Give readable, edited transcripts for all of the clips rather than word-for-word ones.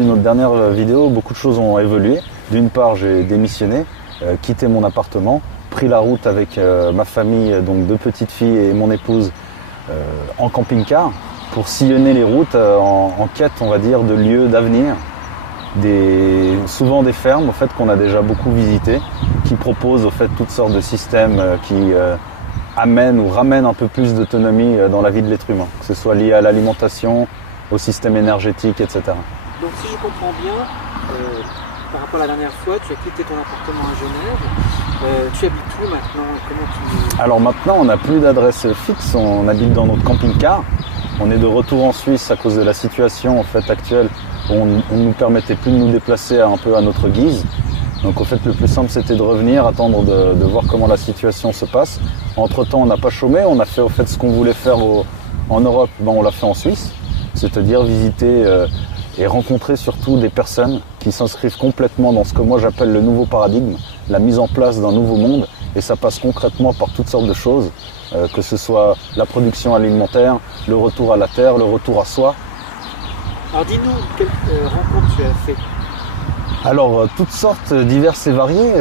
depuis notre dernière vidéo, beaucoup de choses ont évolué. D'une part, j'ai démissionné, quitté mon appartement, pris la route avec ma famille, donc 2 petites filles et mon épouse, en camping-car, pour sillonner les routes en quête, on va dire, de lieux d'avenir. Souvent des fermes au fait, qu'on a déjà beaucoup visitées, qui proposent au fait, toutes sortes de systèmes qui amènent ou ramènent un peu plus d'autonomie dans la vie de l'être humain, que ce soit lié à l'alimentation, au système énergétique, etc. Donc si je comprends bien, par rapport à la dernière fois, tu as quitté ton appartement à Genève. Tu habites où maintenant? Alors maintenant, on n'a plus d'adresse fixe, on habite dans notre camping-car. On est de retour en Suisse à cause de la situation en fait, actuelle. On ne nous permettait plus de nous déplacer un peu à notre guise. Donc au fait, le plus simple, c'était de revenir, attendre de voir comment la situation se passe. Entre-temps, on n'a pas chômé, on a fait au fait ce qu'on voulait faire en Europe, on l'a fait en Suisse. C'est-à-dire visiter et rencontrer surtout des personnes qui s'inscrivent complètement dans ce que moi j'appelle le nouveau paradigme, la mise en place d'un nouveau monde. Et ça passe concrètement par toutes sortes de choses, que ce soit la production alimentaire, le retour à la terre, le retour à soi. Alors dis-nous, quelles rencontres tu as fait? Alors, toutes sortes diverses et variées,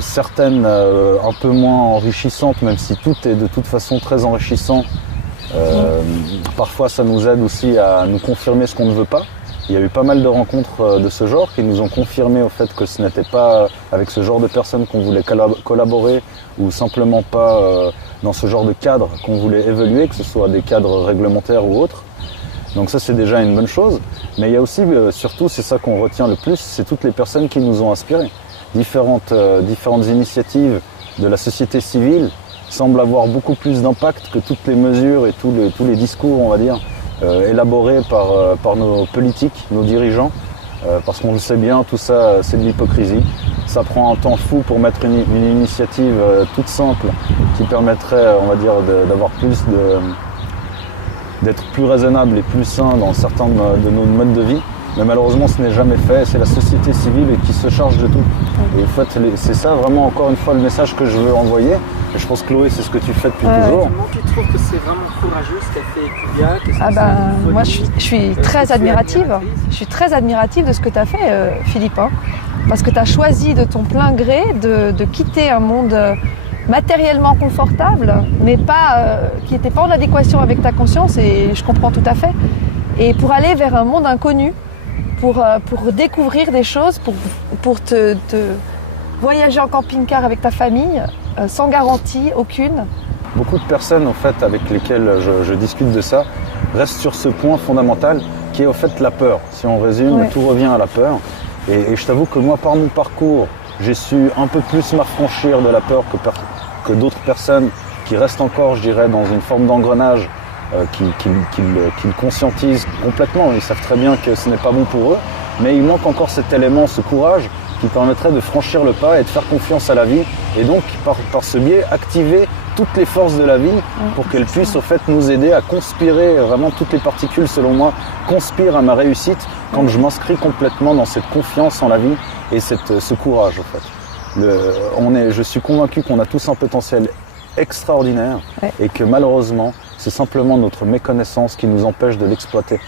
certaines un peu moins enrichissantes, même si tout est de toute façon très enrichissant. Parfois, ça nous aide aussi à nous confirmer ce qu'on ne veut pas. Il y a eu pas mal de rencontres de ce genre qui nous ont confirmé au fait que ce n'était pas avec ce genre de personnes qu'on voulait collaborer ou simplement pas dans ce genre de cadre qu'on voulait évoluer, que ce soit des cadres réglementaires ou autres. Donc ça, c'est déjà une bonne chose. Mais il y a aussi, surtout, c'est ça qu'on retient le plus, c'est toutes les personnes qui nous ont inspirés. Différentes initiatives de la société civile semblent avoir beaucoup plus d'impact que toutes les mesures et tous les discours, on va dire, élaborés par nos politiques, nos dirigeants. Parce qu'on le sait bien, tout ça, c'est de l'hypocrisie. Ça prend un temps fou pour mettre une initiative toute simple qui permettrait, on va dire, d'avoir d'être plus raisonnable et plus sain dans certains de nos modes de vie. Mais malheureusement, ce n'est jamais fait. C'est la société civile qui se charge de tout. Et en fait, c'est ça vraiment, encore une fois, le message que je veux envoyer. Et je pense que Chloé, c'est ce que tu fais depuis toujours. Comment tu trouves que c'est vraiment courageux ce qu'a fait Ecudia? Moi, je suis très admirative. Je suis très admirative de ce que tu as fait, Philippe. Parce que tu as choisi de ton plein gré de quitter un monde matériellement confortable, mais qui n'était pas en adéquation avec ta conscience, et je comprends tout à fait. Et pour aller vers un monde inconnu, pour découvrir des choses, pour te voyager en camping-car avec ta famille, sans garantie aucune. Beaucoup de personnes, en fait, avec lesquelles je discute de ça, restent sur ce point fondamental qui est, au fait, la peur. Si on résume, tout revient à la peur. Et je t'avoue que moi, par mon parcours, j'ai su un peu plus m'affranchir de la peur que d'autres personnes qui restent encore, je dirais, dans une forme d'engrenage qui le conscientisent complètement. Ils savent très bien que ce n'est pas bon pour eux, mais il manque encore cet élément, ce courage qui permettrait de franchir le pas et de faire confiance à la vie, et donc par ce biais activer toutes les forces de la vie pour qu'elles puissent au fait nous aider à conspirer, vraiment toutes les particules selon moi conspirent à ma réussite quand je m'inscris complètement dans cette confiance en la vie et ce courage au fait. Je suis convaincu qu'on a tous un potentiel extraordinaire et que malheureusement c'est simplement notre méconnaissance qui nous empêche de l'exploiter.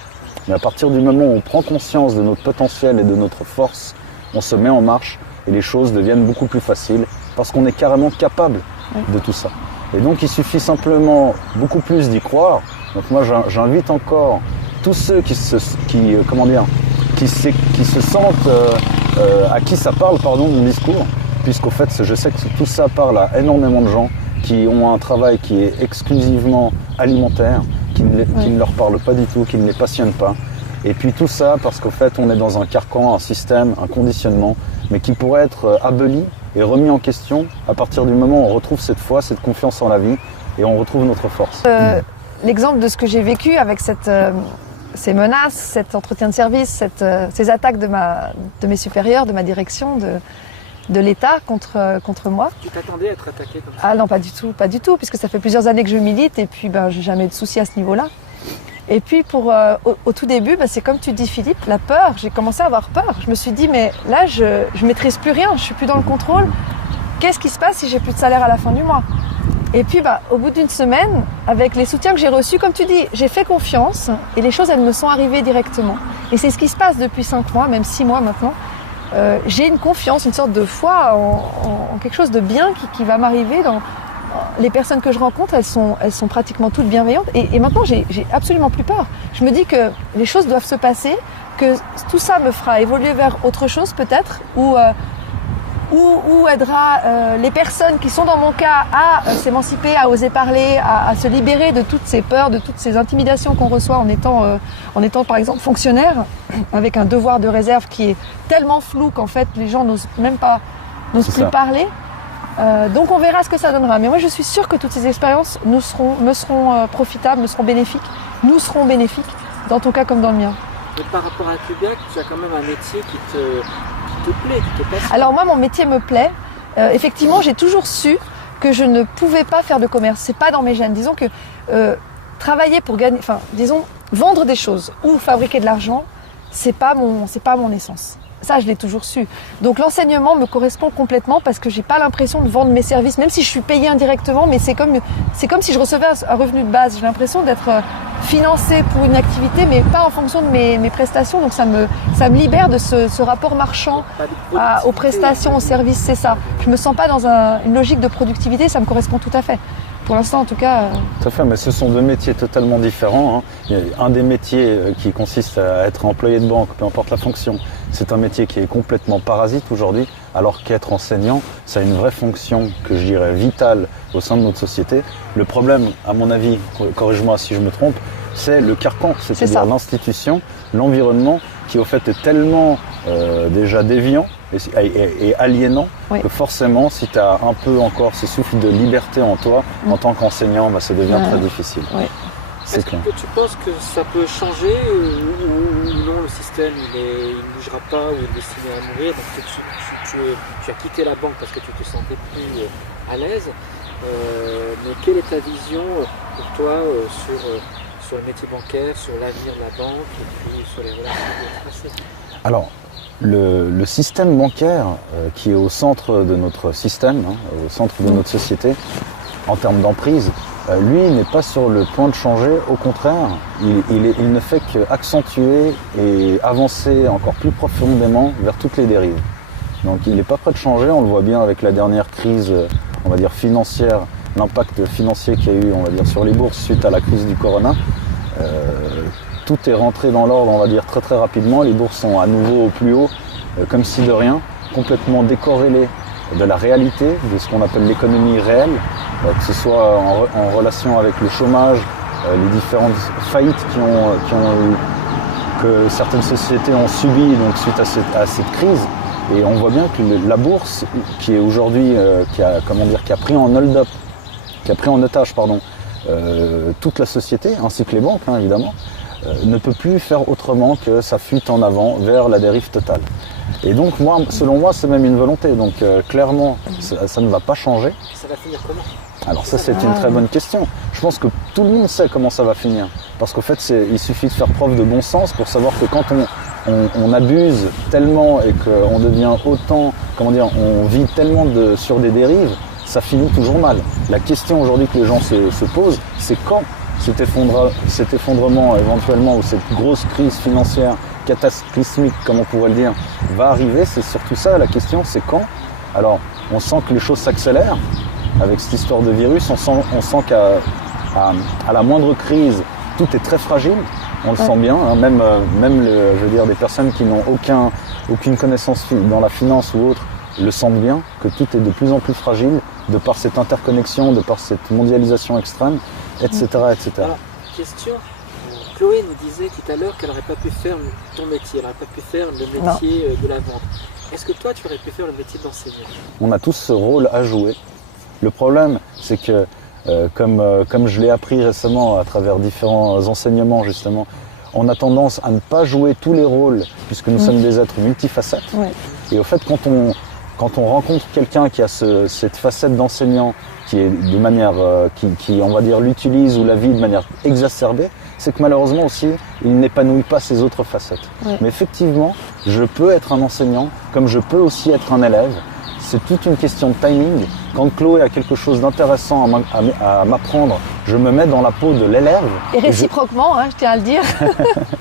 Mais à partir du moment où on prend conscience de notre potentiel et de notre force, on se met en marche et les choses deviennent beaucoup plus faciles parce qu'on est carrément capable de tout ça. Et donc il suffit simplement beaucoup plus d'y croire. Donc moi j'invite encore tous ceux qui se sentent, à qui ça parle, mon discours, puisqu'au fait je sais que tout ça parle à énormément de gens qui ont un travail qui est exclusivement alimentaire, qui ne leur parle pas du tout, qui ne les passionne pas. Et puis tout ça parce qu'au fait on est dans un carcan, un système, un conditionnement, mais qui pourrait être aboli et remis en question à partir du moment où on retrouve cette foi, cette confiance en la vie et on retrouve notre force. L'exemple de ce que j'ai vécu avec ces menaces, cet entretien de service, ces attaques de mes supérieurs, de ma direction, de l'État contre moi. Tu t'attendais à être attaqué comme ça? Ah non, pas du tout, puisque ça fait plusieurs années que je milite et puis j'ai jamais eu de soucis à ce niveau-là. Et puis au tout début, c'est comme tu dis Philippe, la peur, j'ai commencé à avoir peur. Je me suis dit mais là je maîtrise plus rien, je suis plus dans le contrôle. Qu'est-ce qui se passe si j'ai plus de salaire à la fin du mois? Et puis, au bout d'une semaine, avec les soutiens que j'ai reçus, comme tu dis, j'ai fait confiance et les choses, elles me sont arrivées directement. Et c'est ce qui se passe depuis 5 mois, même 6 mois maintenant. J'ai une confiance, une sorte de foi en quelque chose de bien qui va m'arriver. Les personnes que je rencontre, elles sont pratiquement toutes bienveillantes. Et maintenant, j'ai absolument plus peur. Je me dis que les choses doivent se passer, que tout ça me fera évoluer vers autre chose peut-être, ou aidera les personnes qui sont dans mon cas à s'émanciper, à oser parler, à se libérer de toutes ces peurs, de toutes ces intimidations qu'on reçoit en étant par exemple fonctionnaire, avec un devoir de réserve qui est tellement flou qu'en fait les gens n'osent plus parler. Donc on verra ce que ça donnera. Mais moi je suis sûre que toutes ces expériences me seront profitables, me seront bénéfiques, nous serons bénéfiques, dans ton cas comme dans le mien. Et par rapport à Kubiak, tu as quand même un métier qui te plaît, qui te passionne. Alors moi mon métier me plaît. Effectivement j'ai toujours su que je ne pouvais pas faire de commerce. C'est pas dans mes gènes. Disons que travailler pour gagner, vendre des choses ou fabriquer de l'argent, c'est pas mon essence. Ça, je l'ai toujours su. Donc l'enseignement me correspond complètement parce que j'ai pas l'impression de vendre mes services, même si je suis payée indirectement, mais c'est comme si je recevais un revenu de base. J'ai l'impression d'être financée pour une activité, mais pas en fonction de mes prestations. Donc ça me libère de ce rapport marchand aux prestations, aux services, c'est ça. Je me sens pas dans une logique de productivité, ça me correspond tout à fait. Pour l'instant, en tout cas. Tout à fait, mais ce sont deux métiers totalement différents. Il y a un des métiers qui consiste à être employé de banque, peu importe la fonction. C'est un métier qui est complètement parasite aujourd'hui, alors qu'être enseignant, ça a une vraie fonction que je dirais vitale au sein de notre société. Le problème, à mon avis, corrige-moi si je me trompe, c'est le carcan, c'est-à-dire l'institution, l'environnement, qui au fait est tellement déjà déviant et aliénant, oui, que forcément, si tu as un peu encore ce souffle de liberté en toi, en tant qu'enseignant, ça devient très difficile. Oui. Est-ce que tu penses que ça peut changer ou non, le système il ne bougera pas ou il est destiné à mourir? Donc tu as quitté la banque parce que tu te sentais plus à l'aise. Mais quelle est ta vision pour toi sur le métier bancaire, sur l'avenir de la banque et puis sur les relations passées? Alors, le système bancaire qui est au centre de notre système, au centre de notre société, en termes d'emprise, lui n'est pas sur le point de changer, au contraire, il ne fait qu'accentuer et avancer encore plus profondément vers toutes les dérives. Donc il n'est pas prêt de changer, on le voit bien avec la dernière crise, on va dire financière, l'impact financier qu'il y a eu, on va dire, sur les bourses suite à la crise du corona. Tout est rentré dans l'ordre, on va dire, très très rapidement, les bourses sont à nouveau au plus haut, comme si de rien, complètement décorrélées de la réalité, de ce qu'on appelle l'économie réelle, que ce soit en relation avec le chômage, les différentes faillites que certaines sociétés ont subies donc, suite à cette crise. Et on voit bien que la bourse, qui est aujourd'hui, qui a pris en hold-up, qui a pris en otage, toute la société, ainsi que les banques, évidemment, ne peut plus faire autrement que ça fuite en avant vers la dérive totale. Et donc, selon moi, c'est même une volonté. Donc, clairement, ça ne va pas changer. Ça va finir comment? Alors ça, c'est une très bonne question. Je pense que tout le monde sait comment ça va finir. Parce qu'en fait, il suffit de faire preuve de bon sens pour savoir que quand on abuse tellement et qu'on devient autant, on vit tellement sur des dérives, ça finit toujours mal. La question aujourd'hui que les gens se posent, c'est quand cet effondrement éventuellement ou cette grosse crise financière cataclysmique, comme on pourrait le dire, va arriver. C'est surtout ça la question, c'est quand. Alors, on sent que les choses s'accélèrent avec cette histoire de virus. On sent qu'à la moindre crise, tout est très fragile. On le sent bien, même des personnes qui n'ont aucune connaissance dans la finance ou autre le sentent bien, que tout est de plus en plus fragile de par cette interconnexion, de par cette mondialisation extrême, etc. etc. Alors, question, Chloé nous disait tout à l'heure qu'elle n'aurait pas pu faire ton métier, elle n'aurait pas pu faire le métier de la vente. Est-ce que toi, tu aurais pu faire le métier d'enseignant? On a tous ce rôle à jouer. Le problème, c'est que, comme je l'ai appris récemment à travers différents enseignements, justement, on a tendance à ne pas jouer tous les rôles, puisque nous sommes des êtres multifacettes. Ouais. Et au fait, quand on rencontre quelqu'un qui a cette facette d'enseignant, qui est de manière, qui on va dire, l'utilise ou la vit de manière exacerbée, c'est que malheureusement aussi, il n'épanouit pas ses autres facettes. Ouais. Mais effectivement, je peux être un enseignant, comme je peux aussi être un élève. c'est toute une question de timing. Quand Chloé a quelque chose d'intéressant à m'apprendre, je me mets dans la peau de l'élève. Et réciproquement, je tiens à le dire.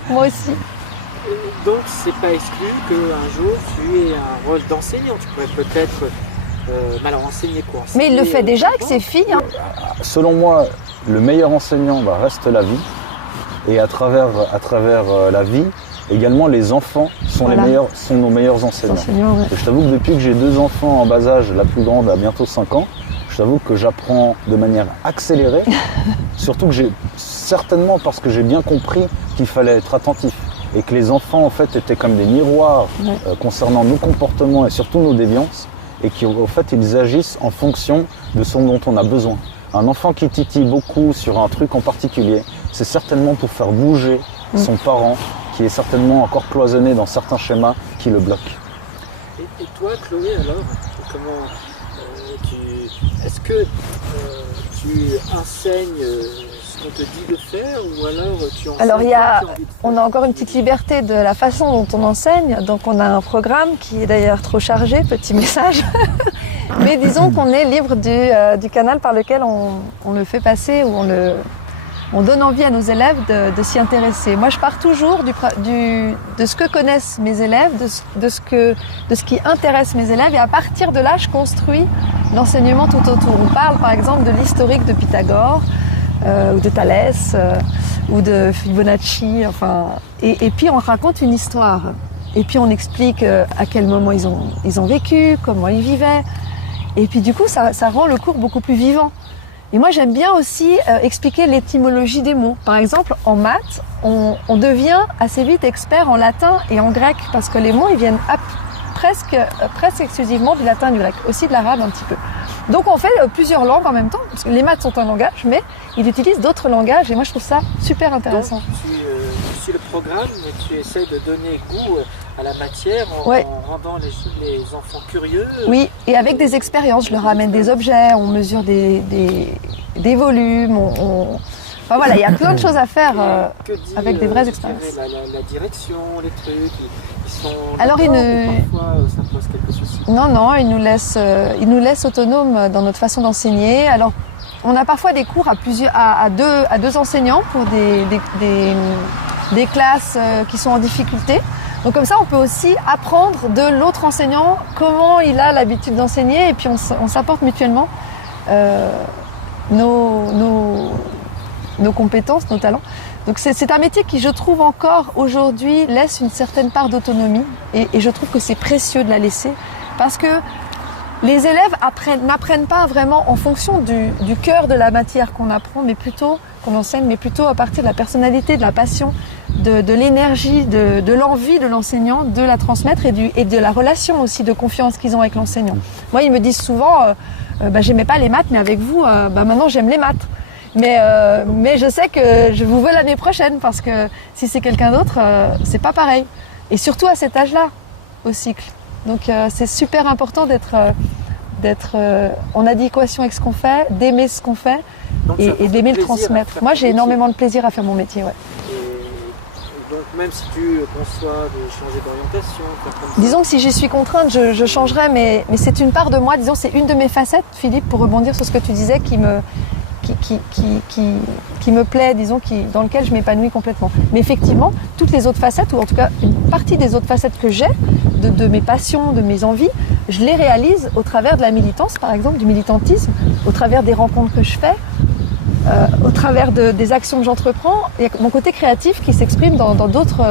Moi aussi. Donc c'est pas exclu qu'un jour tu aies un rôle d'enseignant. Tu pourrais peut-être mal enseigner quoi. Mais il le fait déjà avec ses filles. Selon moi, le meilleur enseignant reste la vie. Et à travers la vie, également les enfants sont nos meilleurs enseignants. Ouais. Je t'avoue que depuis que j'ai 2 enfants en bas âge, la plus grande a bientôt 5 ans, je t'avoue que j'apprends de manière accélérée. Surtout que certainement parce que j'ai bien compris qu'il fallait être attentif. Et que les enfants en fait étaient comme des miroirs concernant nos comportements et surtout nos déviances. Et qu'au fait ils agissent en fonction de ce dont on a besoin. Un enfant qui titille beaucoup sur un truc en particulier, c'est certainement pour faire bouger son parent, qui est certainement encore cloisonné dans certains schémas qui le bloquent. Et toi, Chloé, alors, comment est-ce que tu enseignes ce qu'on te dit de faire ou alors tu enseignes? Alors on a encore une petite liberté de la façon dont on enseigne, donc on a un programme qui est d'ailleurs trop chargé, petit message. Mais disons qu'on est libre du canal par lequel on le fait passer, ou on donne envie à nos élèves de s'y intéresser. Moi, je pars toujours de ce que connaissent mes élèves, de ce qui intéresse mes élèves, et à partir de là, je construis l'enseignement tout autour. On parle par exemple de l'historique de Pythagore, ou de Thalès, ou de Fibonacci, et puis on raconte une histoire. Et puis on explique à quel moment ils ont vécu, comment ils vivaient. Et puis du coup, ça rend le cours beaucoup plus vivant. Et moi, j'aime bien aussi expliquer l'étymologie des mots. Par exemple, en maths, on devient assez vite expert en latin et en grec, parce que les mots, ils viennent presque exclusivement du latin et du grec, aussi de l'arabe un petit peu. Donc on fait plusieurs langues en même temps, parce que les maths sont un langage, mais ils utilisent d'autres langages, et moi je trouve ça super intéressant. Donc tu suis le programme, mais tu essaies de donner goût à la matière en rendant les enfants curieux. Oui, et avec des expériences, je leur ramène des objets, on mesure des volumes, enfin voilà, il y a plein de choses à faire avec des vraies expériences. La direction, les trucs, ils sont... Alors parfois ça pose quelques soucis. Non, ils nous laissent autonomes dans notre façon d'enseigner. Alors on a parfois des cours à deux enseignants pour des classes qui sont en difficulté. Donc comme ça, on peut aussi apprendre de l'autre enseignant comment il a l'habitude d'enseigner, et puis on s'apporte mutuellement nos compétences, nos talents. Donc c'est un métier qui, je trouve encore aujourd'hui, laisse une certaine part d'autonomie, et je trouve que c'est précieux de la laisser, parce que les élèves n'apprennent pas vraiment en fonction du cœur de la matière qu'on enseigne, mais plutôt à partir de la personnalité, de la passion, de l'énergie, de l'envie de l'enseignant, de la transmettre, et de la relation aussi de confiance qu'ils ont avec l'enseignant. Moi, ils me disent souvent, j'aimais pas les maths, mais avec vous, maintenant j'aime les maths. Mais je sais que je vous veux l'année prochaine, parce que si c'est quelqu'un d'autre, c'est pas pareil. Et surtout à cet âge-là, au cycle. Donc c'est super important d'être en adéquation avec ce qu'on fait, d'aimer ce qu'on fait, et d'aimer le transmettre. Moi, j'ai énormément de plaisir à faire mon métier. Ouais. Et donc même si tu conçois de changer d'orientation, disons que si j'y suis contrainte, je changerai, mais c'est une part de moi. Disons, c'est une de mes facettes, Philippe, pour rebondir sur ce que tu disais, qui me plaît, disons, dans lequel je m'épanouis complètement. Mais effectivement, toutes les autres facettes, ou en tout cas une partie des autres facettes que j'ai, de mes passions, de mes envies, je les réalise au travers de la militance, par exemple, du militantisme, au travers des rencontres que je fais, au travers des actions que j'entreprends. Il y a mon côté créatif qui s'exprime dans d'autres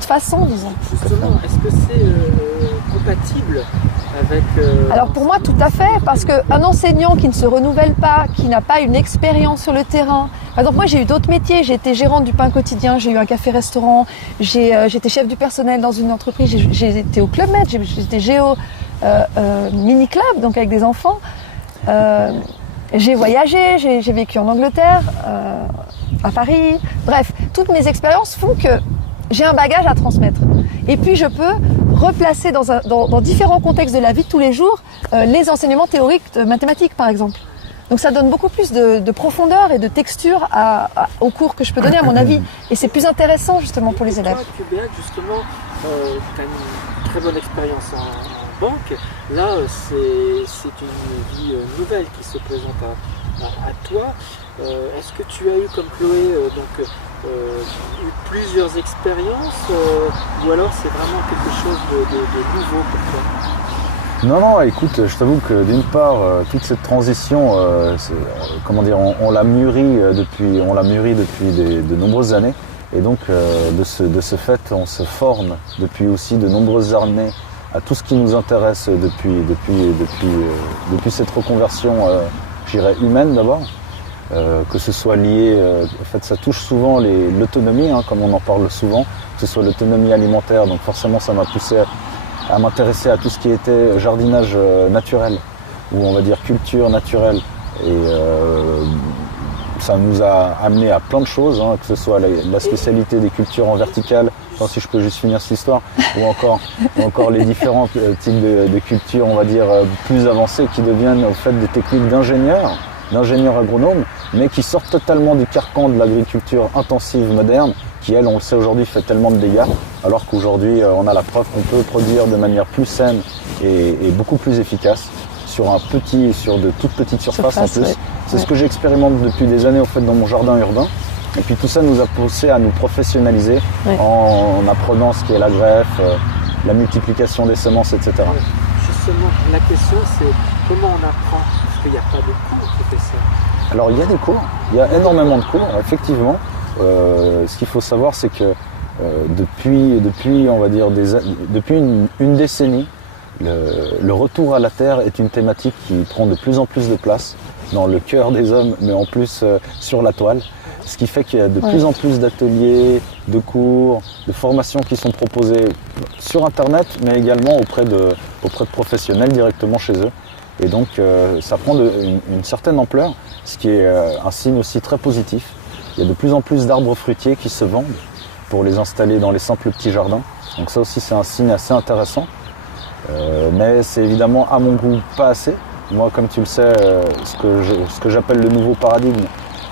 façons, disons. Justement, est-ce que c'est compatible avec... Alors pour moi, tout à fait, parce qu'un enseignant qui ne se renouvelle pas, qui n'a pas une expérience sur le terrain... Par exemple, moi j'ai eu d'autres métiers, j'ai été gérante du pain quotidien, j'ai eu un café-restaurant, j'étais chef du personnel dans une entreprise, j'ai été au Club Med, j'étais géo mini-club, donc avec des enfants. J'ai voyagé, j'ai vécu en Angleterre, à Paris. Bref, toutes mes expériences font que j'ai un bagage à transmettre. Et puis je peux replacer dans différents contextes de la vie de tous les jours les enseignements théoriques de mathématiques, par exemple. Donc ça donne beaucoup plus de profondeur et de texture aux cours que je peux donner, à mon avis. Et c'est plus intéressant justement pour les élèves. Toi, Béate, justement, tu as une très bonne expérience en banque. Là, c'est une vie nouvelle qui se présente à toi. Est-ce que tu as eu, comme Chloé, eu plusieurs expériences ou alors c'est vraiment quelque chose de nouveau pour toi? Non, écoute, je t'avoue que d'une part, toute cette transition, on l'a mûrie depuis de nombreuses années. Et donc, de ce fait, on se forme depuis aussi de nombreuses années à tout ce qui nous intéresse depuis cette reconversion, je dirais humaine d'abord. Que ce soit lié, en fait, ça touche souvent l'autonomie, comme on en parle souvent, que ce soit l'autonomie alimentaire. Donc forcément, ça m'a poussé à m'intéresser à tout ce qui était jardinage naturel, ou on va dire culture naturelle. Et ça nous a amené à plein de choses, que ce soit la spécialité des cultures en verticale, si je peux juste finir cette histoire, ou encore les différents types de cultures, on va dire, plus avancées, qui deviennent en fait des techniques d'ingénieurs agronomes, mais qui sortent totalement du carcan de l'agriculture intensive moderne, qui elle, on le sait aujourd'hui, fait tellement de dégâts, alors qu'aujourd'hui on a la preuve qu'on peut produire de manière plus saine et beaucoup plus efficace sur de toutes petites surfaces en plus. C'est ce que j'expérimente depuis des années au fait dans mon jardin urbain. Et puis tout ça nous a poussé à nous professionnaliser en apprenant ce qu'est la greffe, la multiplication des semences, etc. Justement, la question c'est comment on apprend, parce qu'il n'y a pas de cours qui fait ça. Alors il y a des cours, il y a énormément de cours, effectivement. Ce qu'il faut savoir, c'est que depuis on va dire depuis une décennie, le retour à la terre est une thématique qui prend de plus en plus de place dans le cœur des hommes, mais en plus sur la toile. Ce qui fait qu'il y a de plus en plus d'ateliers, de cours, de formations qui sont proposées sur Internet, mais également auprès de professionnels directement chez eux. Et donc ça prend une certaine ampleur, ce qui est un signe aussi très positif. Il y a de plus en plus d'arbres fruitiers qui se vendent pour les installer dans les simples petits jardins. Donc ça aussi c'est un signe assez intéressant. Mais c'est évidemment à mon goût pas assez. Moi, comme tu le sais, ce que j'appelle le nouveau paradigme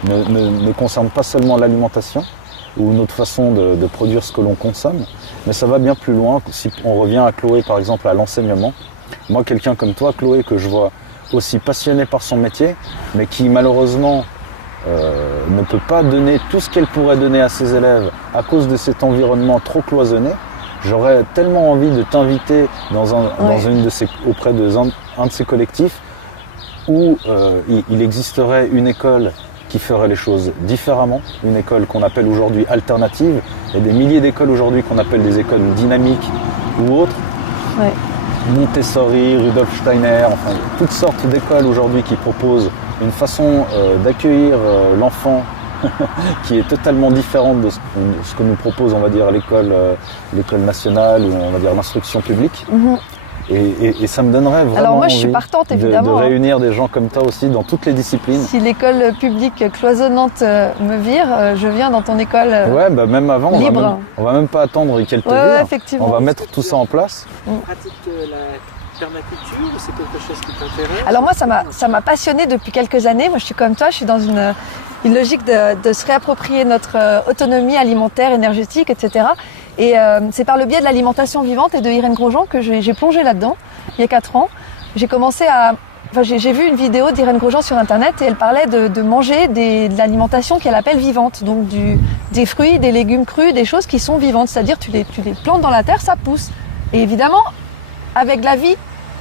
ne concerne pas seulement l'alimentation ou notre façon de produire ce que l'on consomme, mais ça va bien plus loin. Si on revient à Chloé par exemple, à l'enseignement, moi quelqu'un comme toi Chloé, que je vois aussi passionné par son métier, mais qui malheureusement ne peut pas donner tout ce qu'elle pourrait donner à ses élèves à cause de cet environnement trop cloisonné, j'aurais tellement envie de t'inviter auprès d'un de ces collectifs où il existerait une école qui ferait les choses différemment, une école qu'on appelle aujourd'hui alternative. Il y a des milliers d'écoles aujourd'hui qu'on appelle des écoles dynamiques ou autres. Ouais. Montessori, Rudolf Steiner, enfin toutes sortes d'écoles aujourd'hui qui proposent une façon d'accueillir l'enfant qui est totalement différente de ce que nous propose, on va dire, l'école nationale ou on va dire l'instruction publique. Mm-hmm. Et ça me donnerait vraiment Alors moi, je suis partante, évidemment, de réunir des gens comme toi aussi dans toutes les disciplines. Si l'école publique cloisonnante me vire, je viens dans ton école même avant, libre. On va même pas attendre qu'elle te vire. Effectivement. On va mettre tout ça en place. Tu pratiques la permaculture ou c'est quelque chose qui t'intéresse? Alors moi, ça m'a passionnée depuis quelques années. Moi, je suis comme toi, je suis dans une logique de se réapproprier notre autonomie alimentaire, énergétique, etc. Et c'est par le biais de l'alimentation vivante et de Irène Grosjean que j'ai plongé là-dedans il y a 4 ans. J'ai vu une vidéo d'Irène Grosjean sur Internet et elle parlait de manger de l'alimentation qu'elle appelle vivante. Donc des fruits, des légumes crus, des choses qui sont vivantes. C'est-à-dire tu les plantes dans la terre, ça pousse. Et évidemment, avec la vie,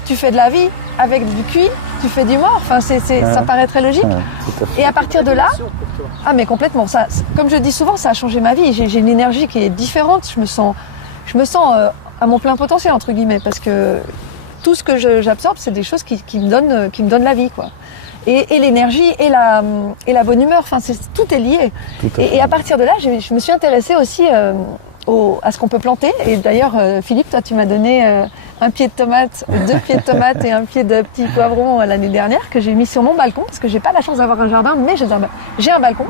tu fais de la vie. Avec du cuit, tu fais du mort. Enfin, ça paraît très logique. Et à partir de là, mais complètement. Ça, comme je dis souvent, ça a changé ma vie. J'ai une énergie qui est différente. Je me sens à mon plein potentiel entre guillemets, parce que tout ce que j'absorbe, c'est des choses qui me donnent la vie, quoi. Et l'énergie et la bonne humeur. Enfin, tout est lié. Et à partir de là, je me suis intéressée aussi à ce qu'on peut planter. Et d'ailleurs, Philippe, toi, tu m'as donné un pied de tomate, 2 pieds de tomate et un pied de petits poivrons l'année dernière que j'ai mis sur mon balcon parce que j'ai pas la chance d'avoir un jardin, mais j'ai un balcon.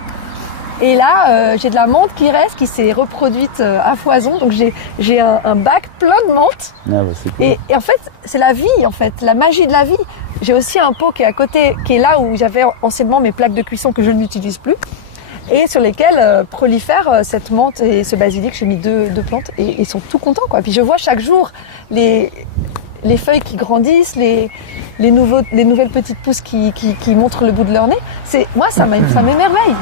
Et là, j'ai de la menthe qui s'est reproduite à foison. Donc j'ai un bac plein de menthe. C'est cool. Et en fait, c'est la vie, en fait, la magie de la vie. j'ai aussi un pot qui est à côté, qui est là où j'avais anciennement mes plaques de cuisson que je n'utilise plus et sur lesquelles prolifèrent cette menthe et ce basilic. J'ai mis deux plantes et ils sont tout contents, quoi. Puis je vois chaque jour les feuilles qui grandissent, les nouvelles petites pousses qui montrent le bout de leur nez. Moi, ça m'émerveille.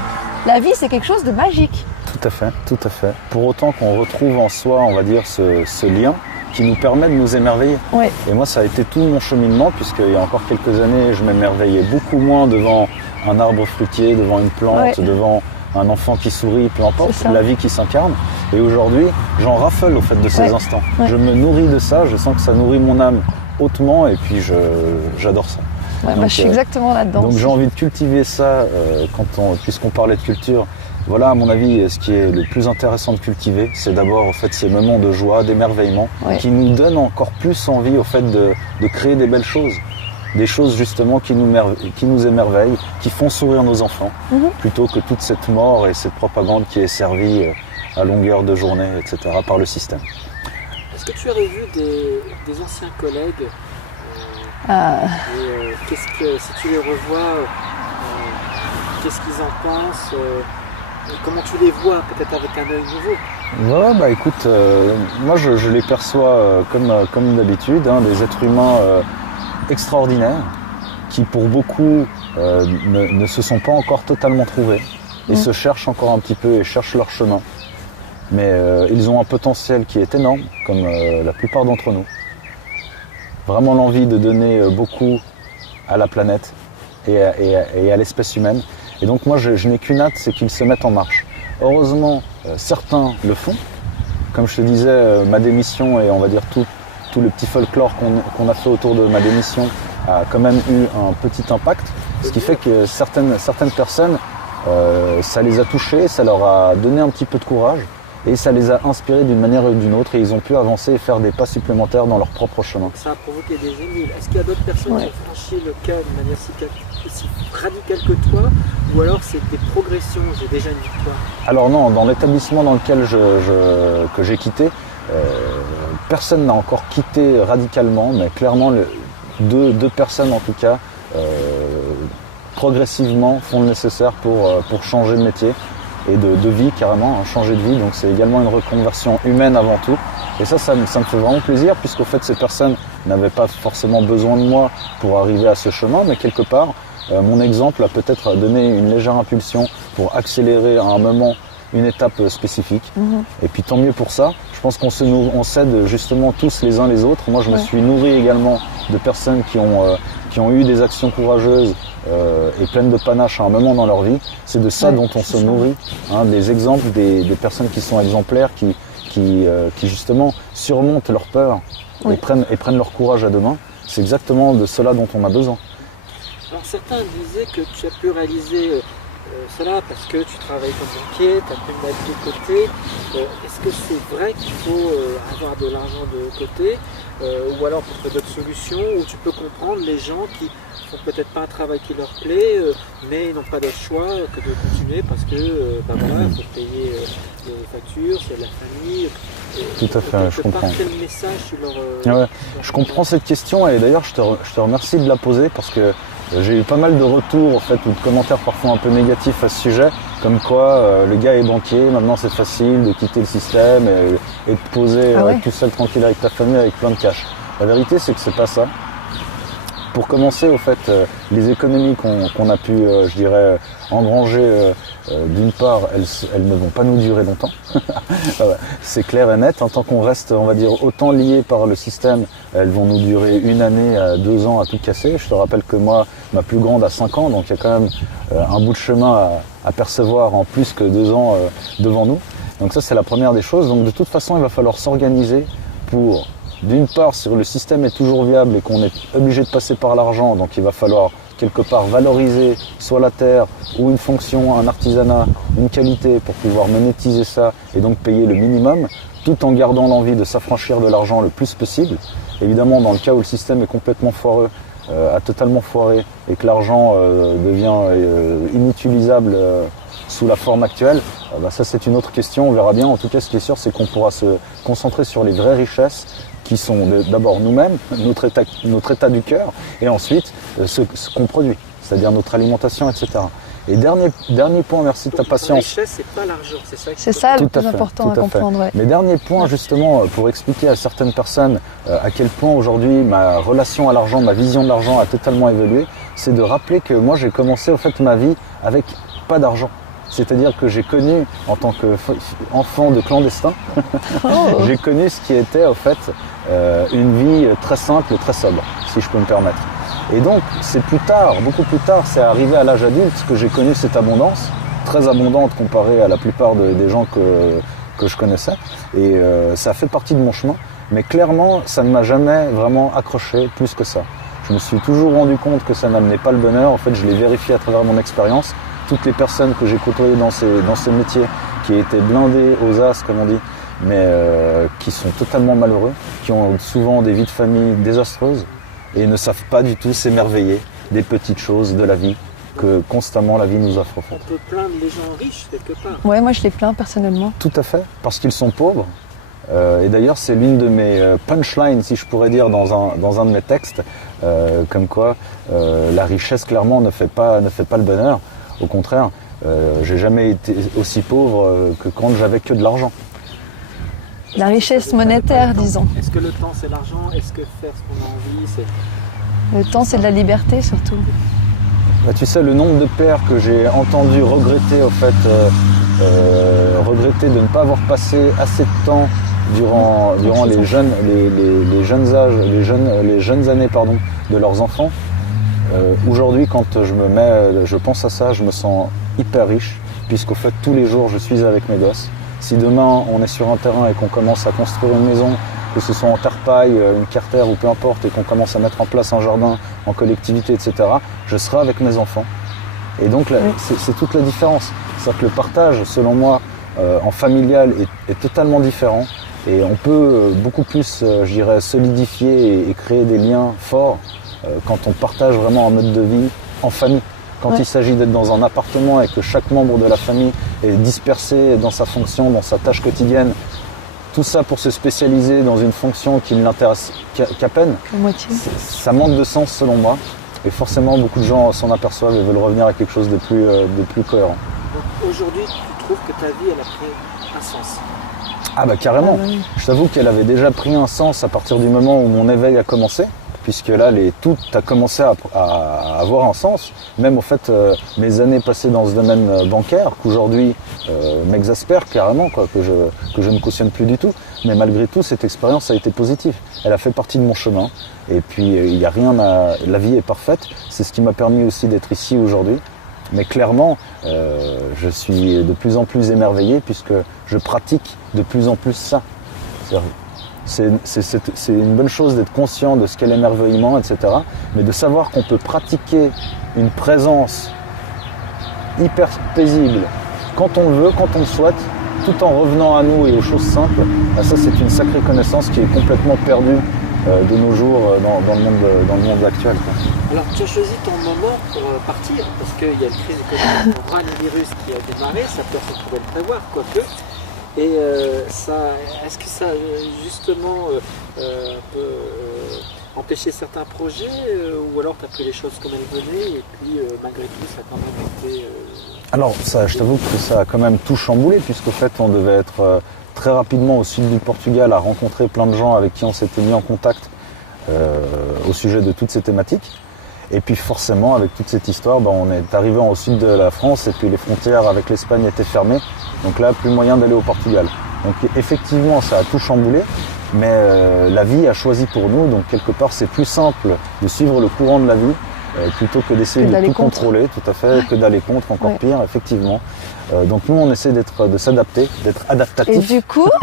La vie, c'est quelque chose de magique. Tout à fait, tout à fait. Pour autant qu'on retrouve en soi, on va dire, ce lien qui nous permet de nous émerveiller. Oui. Et moi, ça a été tout mon cheminement, puisqu'il y a encore quelques années, je m'émerveillais beaucoup moins devant un arbre fruitier, devant une plante, devant un enfant qui sourit, peu importe, la vie qui s'incarne. Et aujourd'hui, j'en raffole au fait de ces instants. Ouais. Je me nourris de ça, je sens que ça nourrit mon âme hautement, et puis j'adore ça. Ouais, donc, je suis exactement là-dedans. Donc j'ai envie de cultiver ça, puisqu'on parlait de culture. Voilà, à mon avis, ce qui est le plus intéressant de cultiver, c'est d'abord, en fait, ces moments de joie, d'émerveillement, qui nous donnent encore plus envie, au fait, de créer des belles choses. Des choses, justement, qui nous émerveillent, qui font sourire nos enfants, plutôt que toute cette mort et cette propagande qui est servie à longueur de journée, etc., par le système. Est-ce que tu as revu des anciens collègues et si tu les revois, qu'est-ce qu'ils en pensent comment tu les vois, peut-être avec un œil nouveau? Ouais, bah écoute, moi je les perçois comme d'habitude, des êtres humains extraordinaires qui pour beaucoup ne se sont pas encore totalement trouvés et se cherchent encore un petit peu et cherchent leur chemin. Mais ils ont un potentiel qui est énorme, comme la plupart d'entre nous. Vraiment l'envie de donner beaucoup à la planète et à l'espèce humaine. Et donc moi, je n'ai qu'une hâte, c'est qu'ils se mettent en marche. Heureusement, certains le font. Comme je te disais, ma démission et on va dire tout le petit folklore qu'on a fait autour de ma démission a quand même eu un petit impact. Ce qui fait que certaines personnes, ça les a touchés, ça leur a donné un petit peu de courage et ça les a inspirés d'une manière ou d'une autre et ils ont pu avancer et faire des pas supplémentaires dans leur propre chemin. Ça a provoqué des émules. Est-ce qu'il y a d'autres personnes qui ont franchi le cas d'une manière aussi radicale que toi ou alors c'est des progressions, j'ai déjà une victoire? Alors non, dans l'établissement dans lequel que j'ai quitté, personne n'a encore quitté radicalement, mais clairement deux personnes en tout cas progressivement font le nécessaire pour changer de métier et de vie carrément, changer de vie. Donc c'est également une reconversion humaine avant tout. Et ça me fait vraiment plaisir puisqu'au fait ces personnes n'avaient pas forcément besoin de moi pour arriver à ce chemin, mais quelque part mon exemple a peut-être donné une légère impulsion pour accélérer à un moment une étape spécifique. Et puis tant mieux pour ça. Je pense qu'on s'aide justement tous les uns les autres. Moi je me suis nourri également de personnes qui ont eu des actions courageuses et pleines de panache à un moment dans leur vie. C'est de ça dont on se nourrit, des exemples, des personnes qui sont exemplaires, qui justement surmontent leur peur et prennent leur courage à deux mains. C'est exactement de cela dont on a besoin. Alors certains disaient que tu as pu réaliser cela parce que tu travailles comme banquier, tu as pu mettre de côté. Est-ce que c'est vrai qu'il faut avoir de l'argent de côté ou alors trouver d'autres solutions où tu peux comprendre les gens qui font peut-être pas un travail qui leur plaît mais ils n'ont pas d'autre choix que de continuer parce que il faut payer les factures, c'est la famille. Tout à fait, je comprends. Quel message tu leur je comprends cette question et d'ailleurs je te remercie de la poser parce que j'ai eu pas mal de retours en fait, ou de commentaires parfois un peu négatifs à ce sujet, comme quoi le gars est banquier, maintenant c'est facile de quitter le système et de poser tout seul tranquille avec ta famille avec plein de cash. La vérité c'est que c'est pas ça. Pour commencer, au fait, les économies qu'on a pu, je dirais, engranger, d'une part, elles ne vont pas nous durer longtemps. C'est clair et net. Tant qu'on reste, on va dire, autant liés par le système, elles vont nous durer 1 année à 2 ans à tout casser. Je te rappelle que moi, ma plus grande a 5 ans, donc il y a quand même un bout de chemin à percevoir en plus que 2 ans devant nous. Donc ça, c'est la première des choses. Donc de toute façon, il va falloir s'organiser pour... D'une part, si le système est toujours viable et qu'on est obligé de passer par l'argent, donc il va falloir quelque part valoriser soit la terre ou une fonction, un artisanat, une qualité pour pouvoir monétiser ça et donc payer le minimum, tout en gardant l'envie de s'affranchir de l'argent le plus possible. Évidemment, dans le cas où le système est complètement foireux, a totalement foiré et que l'argent devient inutilisable sous la forme actuelle, ça c'est une autre question, on verra bien. En tout cas, ce qui est sûr, c'est qu'on pourra se concentrer sur les vraies richesses qui sont d'abord nous-mêmes, notre état du cœur, et ensuite ce qu'on produit, c'est-à-dire notre alimentation, etc. Et dernier point, merci de ta patience. La richesse, c'est pas l'argent, c'est ça. C'est ça le plus important à comprendre. Ouais. Mais dernier point, justement, pour expliquer à certaines personnes à quel point aujourd'hui ma relation à l'argent, ma vision de l'argent a totalement évolué, c'est de rappeler que moi j'ai commencé au fait ma vie avec pas d'argent. C'est-à-dire que j'ai connu, en tant qu'enfant de clandestin, j'ai connu ce qui était au fait une vie très simple et très sobre, si je peux me permettre. Et donc, c'est plus tard, beaucoup plus tard, c'est arrivé à l'âge adulte que j'ai connu cette abondance, très abondante comparée à la plupart des gens que je connaissais. Et ça fait partie de mon chemin. Mais clairement, ça ne m'a jamais vraiment accroché plus que ça. Je me suis toujours rendu compte que ça n'amenait pas le bonheur. En fait, je l'ai vérifié à travers mon expérience. Toutes les personnes que j'ai côtoyées dans ce métier, qui étaient blindées aux as, comme on dit, mais qui sont totalement malheureux, qui ont souvent des vies de famille désastreuses, et ne savent pas du tout s'émerveiller des petites choses de la vie que constamment la vie nous offre. On peut plaindre les gens riches quelque part. Ouais, moi je les plains personnellement. Tout à fait, parce qu'ils sont pauvres. Et d'ailleurs, c'est l'une de mes punchlines, si je pourrais dire, dans un de mes textes, comme quoi la richesse clairement ne fait pas le bonheur. Au contraire, j'ai jamais été aussi pauvre que quand j'avais que de l'argent. La richesse monétaire, disons. Est-ce que le temps c'est l'argent? Est-ce que faire ce qu'on a envie c'est... Le temps c'est de la liberté surtout. Tu sais, le nombre de pères que j'ai entendu regretter, au fait, regretter de ne pas avoir passé assez de temps durant les jeunes années de leurs enfants. Aujourd'hui, quand je pense à ça, je me sens hyper riche, puisqu'au fait, tous les jours, je suis avec mes gosses. Si demain, on est sur un terrain et qu'on commence à construire une maison, que ce soit en terre-paille, une carrière ou peu importe, et qu'on commence à mettre en place un jardin en collectivité, etc., je serai avec mes enfants. Et donc, là, c'est toute la différence. C'est-à-dire que le partage, selon moi, en familial est totalement différent. Et on peut beaucoup plus, je dirais, solidifier et créer des liens forts quand on partage vraiment un mode de vie en famille. Quand il s'agit d'être dans un appartement et que chaque membre de la famille est dispersé dans sa fonction, dans sa tâche quotidienne, tout ça pour se spécialiser dans une fonction qui ne l'intéresse qu'à peine, ça manque de sens selon moi. Et forcément, beaucoup de gens s'en aperçoivent et veulent revenir à quelque chose de plus cohérent. Donc aujourd'hui, tu trouves que ta vie, elle a pris un sens? Ah bah carrément. Je t'avoue qu'elle avait déjà pris un sens à partir du moment où mon éveil a commencé. Puisque là, tout a commencé à avoir un sens. Même au fait, mes années passées dans ce domaine bancaire, qu'aujourd'hui m'exaspère carrément, quoi, que je ne cautionne plus du tout. Mais malgré tout, cette expérience a été positive. Elle a fait partie de mon chemin. Et puis, il n'y a rien la vie est parfaite. C'est ce qui m'a permis aussi d'être ici aujourd'hui. Mais clairement, je suis de plus en plus émerveillé puisque je pratique de plus en plus ça. C'est une bonne chose d'être conscient de ce qu'est l'émerveillement, etc. Mais de savoir qu'on peut pratiquer une présence hyper paisible quand on le veut, quand on le souhaite, tout en revenant à nous et aux choses simples, ça c'est une sacrée connaissance qui est complètement perdue de nos jours dans le monde actuel. Alors tu as choisi ton moment pour partir, parce qu'il y a une crise économique, on aura un virus qui a démarré, ça peut se trouver le prévoir, quoique. Et est-ce que ça justement peut empêcher certains projets ou alors tu as pris les choses comme elles venaient et puis malgré tout ça a quand même été... Alors ça, je t'avoue que ça a quand même tout chamboulé puisqu'au fait on devait être très rapidement au sud du Portugal à rencontrer plein de gens avec qui on s'était mis en contact au sujet de toutes ces thématiques. Et puis forcément avec toute cette histoire, on est arrivé au sud de la France et puis les frontières avec l'Espagne étaient fermées. Donc là, plus moyen d'aller au Portugal. Donc effectivement, ça a tout chamboulé, mais la vie a choisi pour nous. Donc quelque part, c'est plus simple de suivre le courant de la vie plutôt que d'essayer de tout contrôler, tout à fait, que d'aller contre, encore pire, effectivement. Donc nous, on essaie de s'adapter, d'être adaptatif.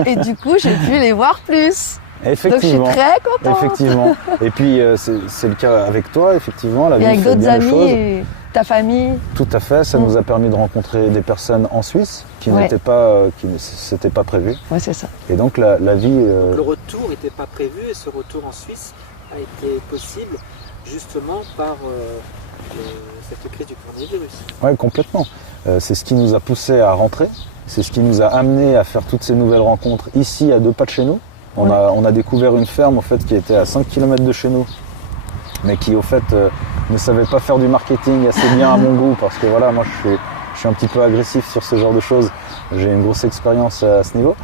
Et du coup, j'ai pu les voir plus. Effectivement. Donc je suis très contente. Effectivement. Et puis c'est le cas avec toi, effectivement. La vie avec fait d'autres bien amis les choses. et ta famille. Tout à fait. Ça nous a permis de rencontrer des personnes en Suisse qui n'étaient pas, qui ne s'étaient pas prévues. Ouais, c'est ça. Et donc la vie. Donc, le retour n'était pas prévu et ce retour en Suisse a été possible justement par cette crise du coronavirus. Oui, complètement. C'est ce qui nous a poussé à rentrer. C'est ce qui nous a amené à faire toutes ces nouvelles rencontres ici, à 2 pas de chez nous. On a découvert une ferme, au fait, qui était à 5 km de chez nous, mais qui, au fait, ne savait pas faire du marketing assez bien à mon goût, parce que voilà, moi, je suis un petit peu agressif sur ce genre de choses. J'ai une grosse expérience à ce niveau.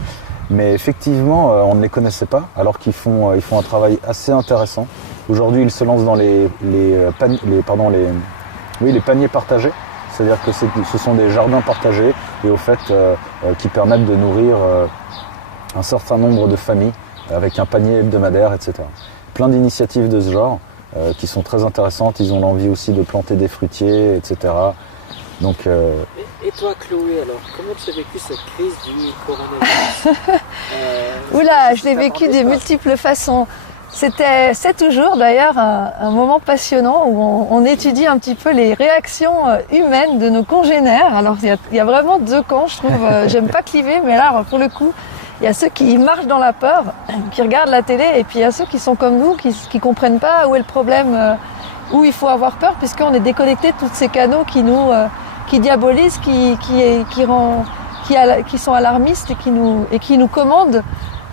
Mais effectivement, on ne les connaissait pas, alors qu'ils font un travail assez intéressant. Aujourd'hui, ils se lancent dans les paniers partagés. C'est-à-dire que ce sont des jardins partagés et au fait qui permettent de nourrir un certain nombre de familles avec un panier hebdomadaire, etc. Plein d'initiatives de ce genre qui sont très intéressantes. Ils ont l'envie aussi de planter des fruitiers, etc. Donc, et toi, Chloé, alors, comment tu as vécu cette crise du coronavirus Oula, je l'ai vécu de multiples façons. C'est toujours d'ailleurs un moment passionnant où on étudie un petit peu les réactions humaines de nos congénères. Alors il y a vraiment 2 camps, je trouve. J'aime pas cliver, mais là pour le coup, il y a ceux qui marchent dans la peur, qui regardent la télé, et puis il y a ceux qui sont comme nous, qui comprennent pas où est le problème, où il faut avoir peur, puisqu'on est déconnecté de tous ces canaux qui diabolisent, qui sont alarmistes et qui nous commandent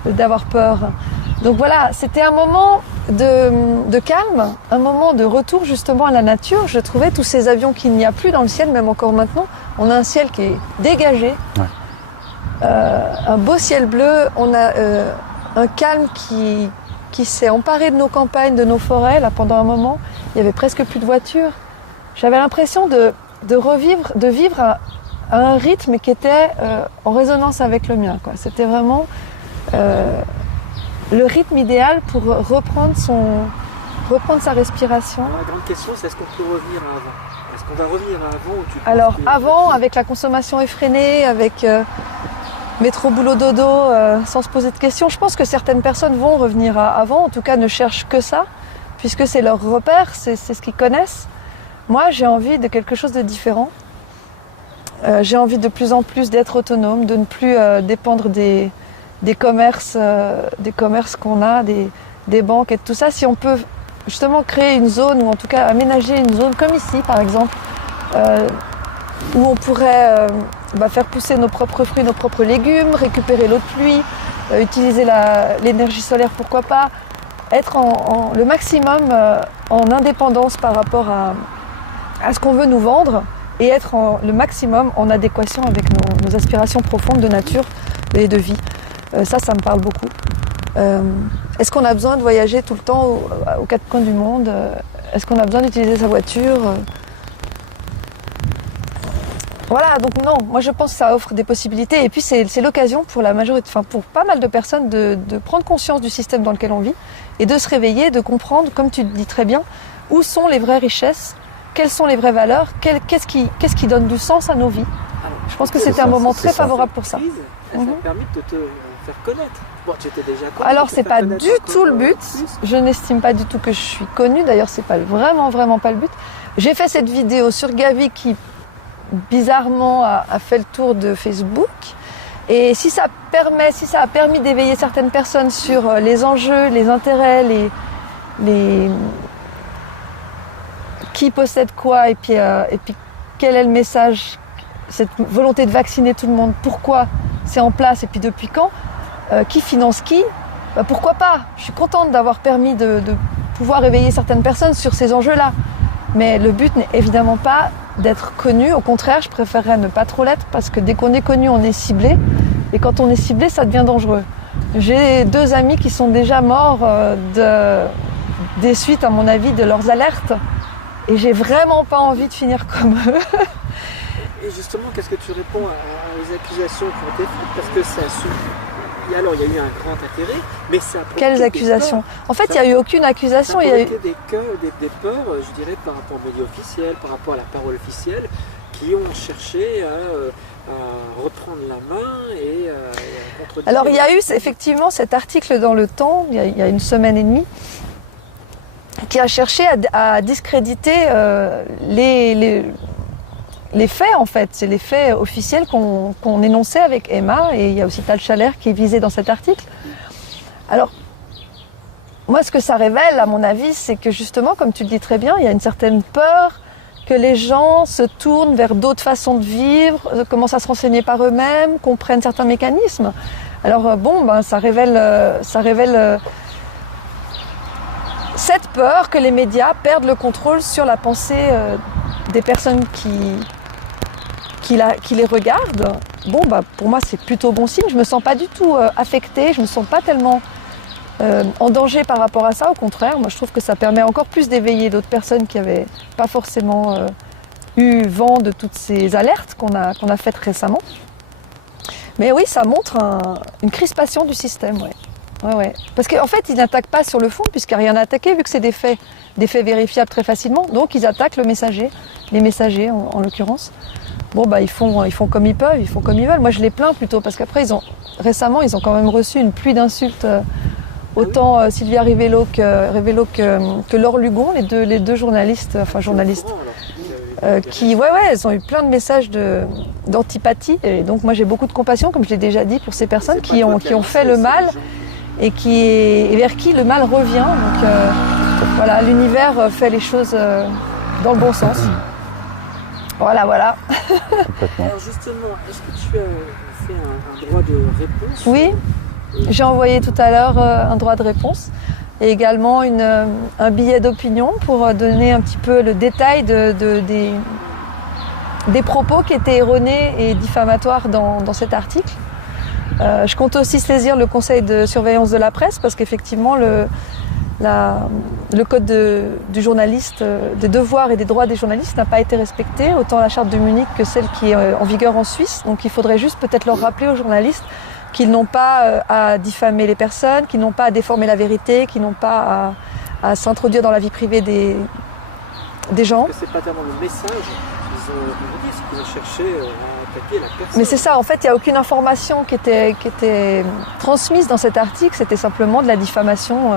d'avoir peur. Donc voilà, c'était un moment de calme, un moment de retour justement à la nature. Je trouvais tous ces avions qu'il n'y a plus dans le ciel, même encore maintenant. On a un ciel qui est dégagé, un beau ciel bleu. On a un calme qui s'est emparé de nos campagnes, de nos forêts. Là, pendant un moment, il y avait presque plus de voitures. J'avais l'impression de vivre à un rythme qui était en résonance avec le mien, quoi. C'était vraiment le rythme idéal pour reprendre sa respiration. Alors, la grande question, c'est est-ce qu'on peut revenir à avant ? Est-ce qu'on va revenir à avant ou tu Alors avant, avec la consommation effrénée, avec métro, boulot, dodo, sans se poser de questions, je pense que certaines personnes vont revenir à avant, en tout cas ne cherchent que ça, puisque c'est leur repère, c'est ce qu'ils connaissent. Moi, j'ai envie de quelque chose de différent. J'ai envie de plus en plus d'être autonome, de ne plus dépendre des commerces qu'on a, des banques et tout ça. Si on peut justement créer une zone, ou en tout cas aménager une zone comme ici par exemple, où on pourrait faire pousser nos propres fruits, nos propres légumes, récupérer l'eau de pluie, utiliser l'énergie solaire, pourquoi pas, être le maximum en indépendance par rapport à ce qu'on veut nous vendre, et être le maximum en adéquation avec nos aspirations profondes de nature et de vie. Ça me parle beaucoup. Est-ce qu'on a besoin de voyager tout le temps aux 4 coins du monde ? Est-ce qu'on a besoin d'utiliser sa voiture ? Voilà, donc non, moi je pense que ça offre des possibilités. Et puis c'est l'occasion pour la majorité, pour pas mal de personnes de prendre conscience du système dans lequel on vit et de se réveiller, de comprendre, comme tu le dis très bien, où sont les vraies richesses, quelles sont les vraies valeurs, qu'est-ce qui donne du sens à nos vies. Alors, je pense que c'était un moment très favorable pour ça. Ça a permis de te faire connaître. Bon, tu étais déjà connue. Alors c'est pas du tout le but. Je n'estime pas du tout que je suis connue. D'ailleurs, c'est pas vraiment pas le but. J'ai fait cette vidéo sur Gavi qui bizarrement a fait le tour de Facebook. Et si ça a permis d'éveiller certaines personnes sur les enjeux, les intérêts, les qui possède quoi, et puis quel est le message, cette volonté de vacciner tout le monde, pourquoi c'est en place et puis depuis quand, qui finance qui, pourquoi pas. Je suis contente d'avoir permis de pouvoir éveiller certaines personnes sur ces enjeux-là. Mais le but n'est évidemment pas d'être connu. Au contraire, je préférerais ne pas trop l'être, parce que dès qu'on est connu, on est ciblé. Et quand on est ciblé, ça devient dangereux. J'ai 2 amis qui sont déjà morts des suites, à mon avis, de leurs alertes. Et j'ai vraiment pas envie de finir comme eux. Et justement, qu'est-ce que tu réponds aux accusations qui ont été faites ? Parce que ça a alors, il y a eu un grand intérêt, mais ça a provoqué Quelles accusations ? En fait, il n'y a eu aucune accusation. Ça a provoqué des peurs, je dirais, par rapport aux médias officiels, par rapport à la parole officielle, qui ont cherché à reprendre la main et à contredire. Alors, il y a eu effectivement cet article dans Le Temps, il y a 1 semaine et demie, qui a cherché à discréditer les faits, en fait. C'est les faits officiels qu'on énonçait avec Emma, et il y a aussi Tal Chaler qui est visé dans cet article. Alors, moi, ce que ça révèle, à mon avis, c'est que justement, comme tu le dis très bien, il y a une certaine peur que les gens se tournent vers d'autres façons de vivre, commencent à se renseigner par eux-mêmes, comprennent certains mécanismes. Alors ça révèle cette peur que les médias perdent le contrôle sur la pensée des personnes qui les regardent. Pour moi, c'est plutôt bon signe. Je me sens pas du tout affectée, je me sens pas tellement en danger par rapport à ça. Au contraire, moi, je trouve que ça permet encore plus d'éveiller d'autres personnes qui n'avaient pas forcément eu vent de toutes ces alertes qu'on a faites récemment. Mais oui, ça montre une crispation du système, ouais. Parce qu'en fait, ils n'attaquent pas sur le fond, puisqu'il n'y a rien à attaquer, vu que c'est des faits vérifiables très facilement. Donc, ils attaquent les messagers en l'occurrence. Ils font comme ils peuvent, ils font comme ils veulent. Moi, je les plains plutôt, parce qu'après, récemment, ils ont quand même reçu une pluie d'insultes, autant Sylvia Rivello que Laure Lugon, les deux journalistes, qui, elles ont eu plein de messages d'antipathie. Et donc, moi, j'ai beaucoup de compassion, comme je l'ai déjà dit, pour ces personnes qui ont fait le mal et vers qui le mal revient. Donc, l'univers fait les choses dans le bon sens. Voilà. Alors justement, est-ce que tu as fait un droit de réponse? Oui, j'ai envoyé tout à l'heure un droit de réponse et également un billet d'opinion pour donner un petit peu le détail des propos qui étaient erronés et diffamatoires dans cet article. Je compte aussi saisir le conseil de surveillance de la presse parce qu'effectivement le code du journaliste, des devoirs et des droits des journalistes n'a pas été respecté, autant la charte de Munich que celle qui est en vigueur en Suisse. Donc il faudrait juste peut-être leur rappeler aux journalistes qu'ils n'ont pas à diffamer les personnes, qu'ils n'ont pas à déformer la vérité, qu'ils n'ont pas à s'introduire dans la vie privée des gens. Parce que c'est pas tellement le message qu'ils ont cherché à attaquer la personne. Mais c'est ça, en fait, il n'y a aucune information qui était transmise dans cet article, c'était simplement de la diffamation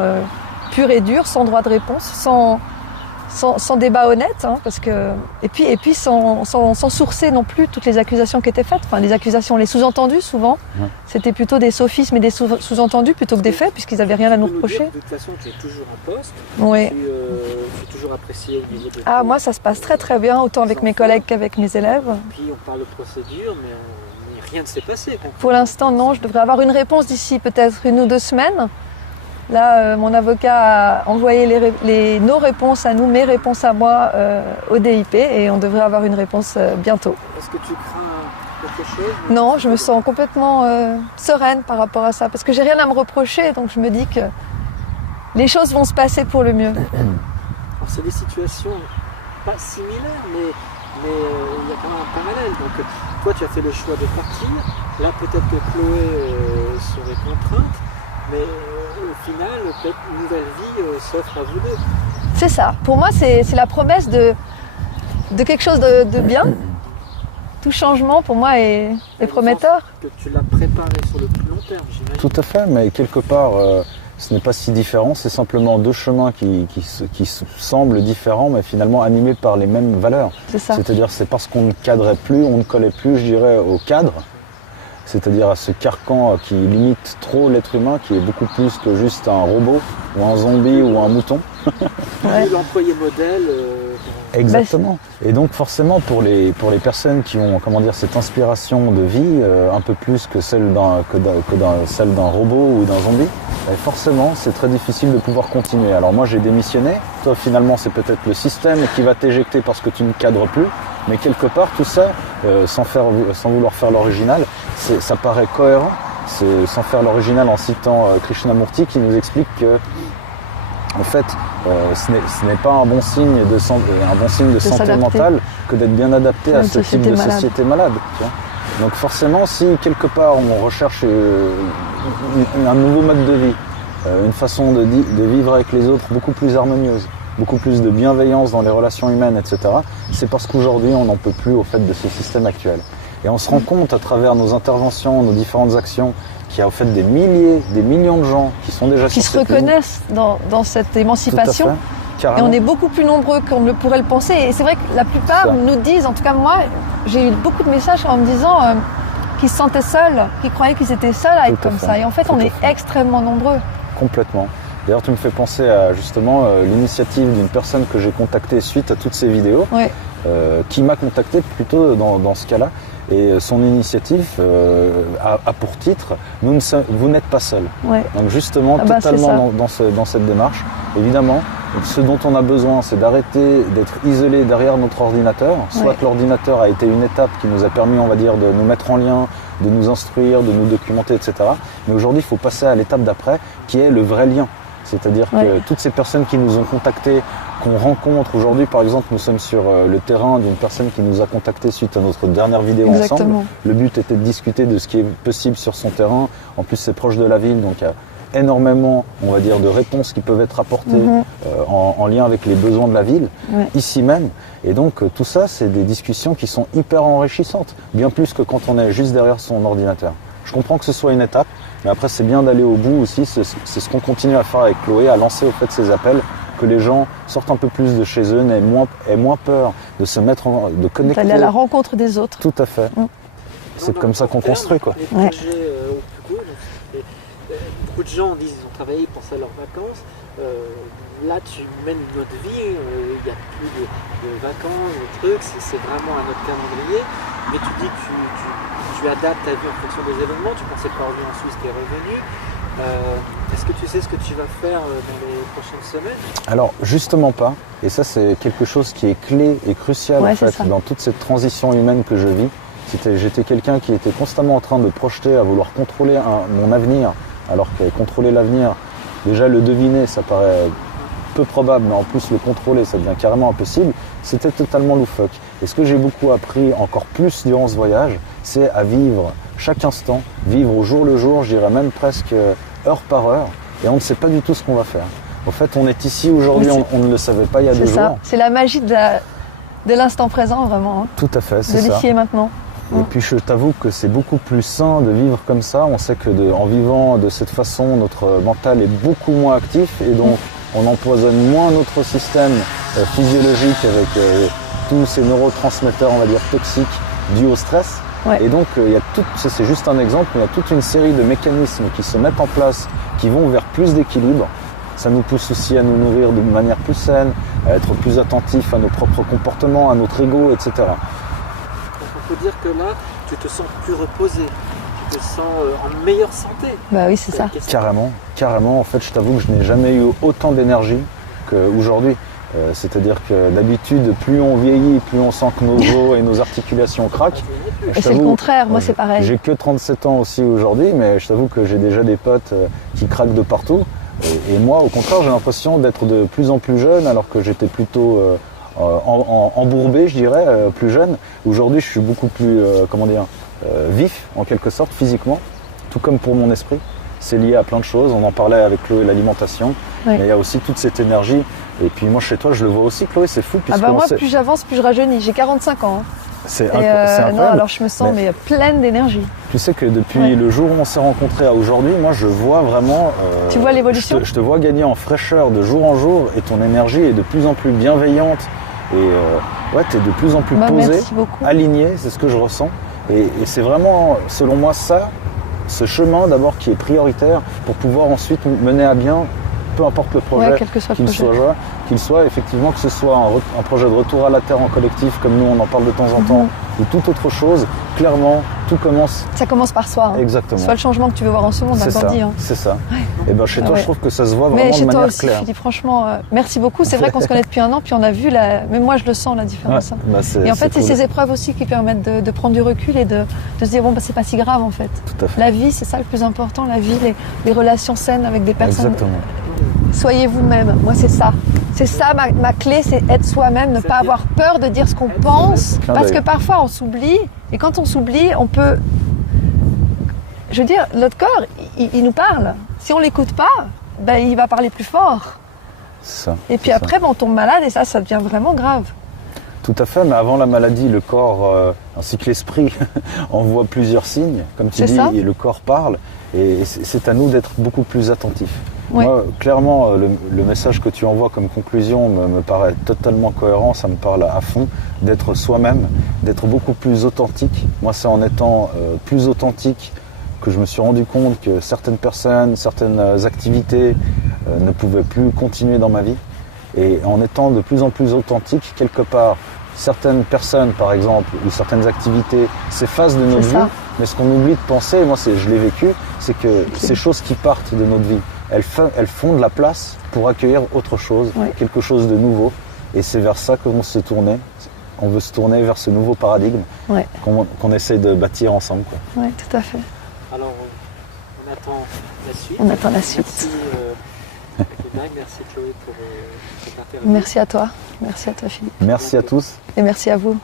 pure et dure, sans droit de réponse, sans débat honnête, parce que et puis sans sourcer non plus toutes les accusations qui étaient faites. Enfin, les accusations, les sous-entendus souvent, c'était plutôt des sophismes et des sous-entendus plutôt que des faits, puisqu'ils n'avaient rien à nous reprocher. De toute façon, tu es toujours en poste. Oui. Tu es toujours apprécié au niveau de moi, ça se passe très très bien, autant avec mes collègues qu'avec mes élèves. Puis on parle de procédure, mais rien ne s'est passé. Pour l'instant, non. Je devrais avoir une réponse d'ici peut-être 1 ou 2 semaines. Là, mon avocat a envoyé nos réponses à nous, mes réponses à moi au DIP et on devrait avoir une réponse bientôt. Est-ce que tu crains quelque chose? Non, je me sens complètement sereine par rapport à ça parce que j'ai rien à me reprocher, donc je me dis que les choses vont se passer pour le mieux. Alors, c'est des situations pas similaires, mais il y a quand même un parallèle. Donc toi, tu as fait le choix de partir. Là, peut-être que Chloé serait contrainte. Mais au final, peut-être une nouvelle vie s'offre à vous deux. C'est ça. Pour moi, c'est la promesse de quelque chose de bien. Tout changement, pour moi, est prometteur. Que tu l'as préparé sur le plus long terme, j'imagine. Tout à fait, mais quelque part, ce n'est pas si différent. C'est simplement 2 chemins qui semblent différents, mais finalement animés par les mêmes valeurs. C'est ça. C'est-à-dire, c'est parce qu'on ne cadrait plus, on ne collait plus, je dirais, au cadre. C'est-à-dire à ce carcan qui limite trop l'être humain, qui est beaucoup plus que juste un robot, ou un zombie, ou un mouton. L'employé modèle. Exactement. Et donc forcément pour les personnes qui ont cette inspiration de vie un peu plus que celle d'un robot ou d'un zombie, forcément c'est très difficile de pouvoir continuer. Alors moi j'ai démissionné, toi finalement c'est peut-être le système qui va t'éjecter parce que tu ne cadres plus, mais quelque part tout ça, sans vouloir faire l'original, ça paraît cohérent, sans faire l'original en citant Krishnamurti qui nous explique que en fait, ce n'est pas un bon signe de santé mentale que d'être bien adapté à ce type de société malade. Tu vois. Donc forcément, si quelque part on recherche un nouveau mode de vie, une façon de vivre avec les autres beaucoup plus harmonieuse, beaucoup plus de bienveillance dans les relations humaines, etc., c'est parce qu'aujourd'hui on n'en peut plus au fait de ce système actuel. Et on se rend compte à travers nos interventions, nos différentes actions, qu'il y a au fait des millions de gens qui sont déjà qui se reconnaissent dans cette émancipation. Et on est beaucoup plus nombreux qu'on ne pourrait le penser. Et c'est vrai que la plupart nous disent, en tout cas moi, j'ai eu beaucoup de messages en me disant qu'ils se sentaient seuls, qu'ils croyaient qu'ils étaient seuls à être comme ça. Et en fait, on est extrêmement nombreux. Complètement. D'ailleurs, tu me fais penser à justement l'initiative d'une personne que j'ai contactée suite à toutes ces vidéos qui m'a contacté plutôt dans ce cas-là. Et son initiative a pour titre « Vous n'êtes pas seul Ouais. ». Donc justement, totalement dans cette démarche. Évidemment, ce dont on a besoin, c'est d'arrêter d'être isolé derrière notre ordinateur. Soit que l'ordinateur a été une étape qui nous a permis, on va dire, de nous mettre en lien, de nous instruire, de nous documenter, etc. Mais aujourd'hui, il faut passer à l'étape d'après, qui est le vrai lien. C'est-à-dire que toutes ces personnes qui nous ont contactés, qu'on rencontre aujourd'hui, par exemple, nous sommes sur le terrain d'une personne qui nous a contactés suite à notre dernière vidéo ensemble. Le but était de discuter de ce qui est possible sur son terrain. En plus, c'est proche de la ville, donc il y a énormément, on va dire, de réponses qui peuvent être apportées en lien avec les besoins de la ville, ici même. Et donc, tout ça, c'est des discussions qui sont hyper enrichissantes, bien plus que quand on est juste derrière son ordinateur. Je comprends que ce soit une étape, mais après, c'est bien d'aller au bout aussi. C'est ce qu'on continue à faire avec Chloé, à lancer au fait ces appels, que les gens sortent un peu plus de chez eux, aient moins peur de se mettre de connecter. D'aller à la rencontre des autres. Tout à fait. C'est comme ça qu'on construit, quoi. Les projets au plus cool. Beaucoup de gens disent qu'ils ont travaillé, ils pensent à leurs vacances. Là, tu mènes une autre vie, il n'y a plus de vacances, de trucs, c'est vraiment un autre calendrier. Mais tu dis que tu adaptes ta vie en fonction des événements. Tu pensais pas revenir en Suisse, qui est revenu. Est-ce que tu sais ce que tu vas faire dans les prochaines semaines? Alors justement pas, et ça c'est quelque chose qui est clé et crucial en fait dans toute cette transition humaine que je vis. J'étais quelqu'un qui était constamment en train de projeter, à vouloir contrôler mon avenir, alors que contrôler l'avenir, déjà le deviner ça paraît peu probable, mais en plus le contrôler ça devient carrément impossible. C'était totalement loufoque. Et ce que j'ai beaucoup appris encore plus durant ce voyage, c'est à vivre chaque instant, vivre au jour le jour, je dirais même presque heure par heure, et on ne sait pas du tout ce qu'on va faire. En fait, on est ici aujourd'hui, on ne le savait pas il y a 2 jours. C'est la magie de l'instant présent, vraiment. Hein. Tout à fait, c'est ça. De l'ici et maintenant. Et puis je t'avoue que c'est beaucoup plus sain de vivre comme ça. On sait que en vivant de cette façon, notre mental est beaucoup moins actif, et donc on empoisonne moins notre système physiologique avec tous ces neurotransmetteurs, on va dire, toxiques dus au stress. Et donc, c'est juste un exemple, mais il y a toute une série de mécanismes qui se mettent en place, qui vont vers plus d'équilibre. Ça nous pousse aussi à nous nourrir de manière plus saine, à être plus attentifs à nos propres comportements, à notre ego, etc. Donc on peut dire que là, tu te sens plus reposé, tu te sens en meilleure santé. Bah oui, c'est ça. Carrément. En fait, je t'avoue que je n'ai jamais eu autant d'énergie qu'aujourd'hui. C'est-à-dire que d'habitude, plus on vieillit, plus on sent que nos os et nos articulations craquent. Et c'est le contraire, moi c'est pareil. J'ai que 37 ans aussi aujourd'hui, mais je t'avoue que j'ai déjà des potes qui craquent de partout. Et moi, au contraire, j'ai l'impression d'être de plus en plus jeune, alors que j'étais plutôt embourbé, je dirais, plus jeune. Aujourd'hui, je suis beaucoup plus, vif, en quelque sorte, physiquement, tout comme pour mon esprit. C'est lié à plein de choses. On en parlait avec Chloé, l'alimentation. Mais il y a aussi toute cette énergie. Et puis moi, chez toi, je le vois aussi, Chloé, c'est fou. Moi, plus j'avance, plus je rajeunis. J'ai 45 ans. C'est incroyable. Non, alors je me sens pleine d'énergie. Tu sais que depuis le jour où on s'est rencontrés à aujourd'hui, moi, je vois vraiment... tu vois l'évolution? Je te vois gagner en fraîcheur de jour en jour, et ton énergie est de plus en plus bienveillante. Et tu es de plus en plus posée, alignée, c'est ce que je ressens. Et c'est vraiment, selon moi, ce chemin d'abord qui est prioritaire pour pouvoir ensuite mener à bien, peu importe le projet, qu'il soit effectivement, que ce soit un projet de retour à la terre en collectif, comme nous on en parle de temps en temps, ou toute autre chose. Clairement, tout commence... Ça commence par soi. Hein. Exactement. Soit le changement que tu veux voir en ce monde, d'accord dit. Hein. C'est ça. Et ben chez toi, je trouve que ça se voit vraiment de manière claire. Mais chez toi aussi, Philippe, franchement, merci beaucoup. C'est vrai qu'on se connaît depuis 1 an, puis on a vu même moi je le sens, la différence. Et en fait, c'est ces épreuves aussi qui permettent de prendre du recul et de se dire, c'est pas si grave en fait. Tout à fait. La vie, c'est ça le plus important, la vie, les relations saines avec des personnes. Exactement. Soyez vous-même, moi c'est ça. C'est ça ma clé, c'est être soi-même, ne pas avoir peur de dire ce qu'on pense. Parce que parfois on s'oublie, et quand on s'oublie, on peut... Je veux dire, notre corps, il nous parle. Si on l'écoute pas, il va parler plus fort. C'est ça. Et puis après, on tombe malade, et ça devient vraiment grave. Tout à fait, mais avant la maladie, le corps ainsi que l'esprit envoient plusieurs signes. Comme tu dis, le corps parle, et c'est à nous d'être beaucoup plus attentifs. Oui. Moi, clairement, le message que tu envoies comme conclusion me paraît totalement cohérent, ça me parle à fond, d'être soi-même, d'être beaucoup plus authentique. Moi, c'est en étant plus authentique que je me suis rendu compte que certaines personnes, certaines activités ne pouvaient plus continuer dans ma vie. Et en étant de plus en plus authentique, quelque part, certaines personnes, par exemple, ou certaines activités s'effacent de notre vie, mais ce qu'on oublie de penser, moi je l'ai vécu, c'est que ces choses qui partent de notre vie, elles font de la place pour accueillir autre chose, quelque chose de nouveau. Et c'est vers ça qu'on se tournait. On veut se tourner vers ce nouveau paradigme qu'on essaie de bâtir ensemble. Oui, tout à fait. Alors, on attend la suite. On attend la suite. Merci, merci Chloé pour cette interview. Merci à toi. Merci à toi Philippe. Merci à tous. Et merci à vous.